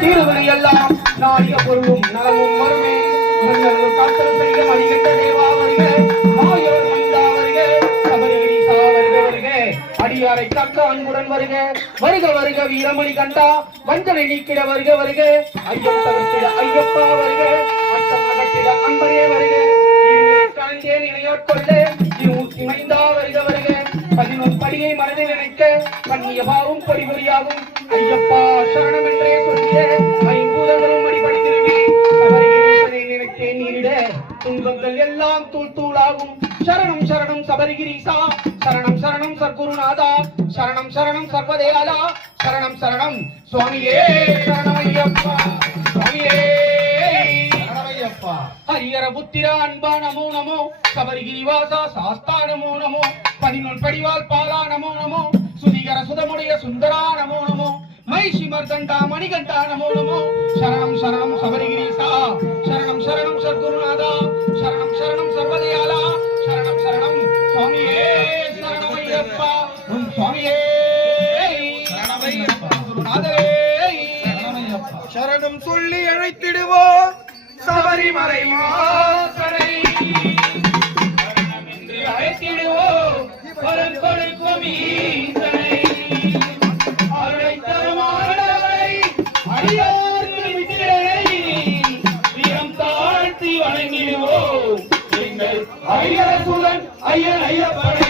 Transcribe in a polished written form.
தீர்வுகளை எல்லாம் நாடிய பொருளும் நலமும் வருமே காத்தல் செய்ய மணிகண்ட தேவா வருக மாயோர் மந்தா வருக சபரிகிரீசா வருக வருக அடியாரை தக்க அன்புடன் வருக வருக வருக வீரமணி கண்டா வஞ்சனை நீக்கிட வருக வருக ஐயம் தவிர்த்திட ஐயப்பா வருக அச்சம் அகற்றிட அன்பனே வருக கலந்தேன் இணையாட்கொள்ள மைந்தா வருக வருக 11 படியை மனதில் நினைக்க கண்ணியமாவும் பொடிபொடியாகும் ஐயப்பா சரணம் என்றே சொல்லிய ஐம்பூதங்களும் அடிபடுகிறவே சபரிகிரீசனை நினைத்தேன் நீரிட துன்பங்கள் எல்லாம் தூள் தூளாகும் சரணம் சரணம் சபரிகிரீசா சரணம் சரணம் சர்க்குருநாதா சரணம் சரணம் சர்வதேயாலா சரணம் சரணம் சுவாமியே சரணம் ஐயப்பா சுவாமியே ஹரிஹர புத்திர அன்பா நமோ நமோ சபரிகிரிவாசா சாஸ்தா நமோ நமோ 11 படிவால் பாலா நமோ நமோ சுதிகர சுதமுடைய சுந்தரா நமோ நமோ மைஷி மர்தண்டா மணிகண்டா நமோ நமோ சரணம் சரணம் சபரிகிரீசா சரணம் சரணம் சர்க்குருநாதா சரணம் சரணம் சர்வதேயாலா சரணம் சரணம் சுவாமியே சரணம் ஐயப்பா சுவாமியே சரணம் ஐயப்பா குருநாதரே சரணம் ஐயப்பா சரணம் சொல்லி அழைத்திடுவோம் சபரிமலை மாசனை என்று அழைத்திடுவோம் வரம் கொடுக்கும் ஈசனை அருளை தருமானவரை அடியார்க்கு விதிரை வீரம் தாழ்த்தி வணங்கிடுவோம் எங்கள் ஐயரசுடன் ஐயன் ஐயப்பனை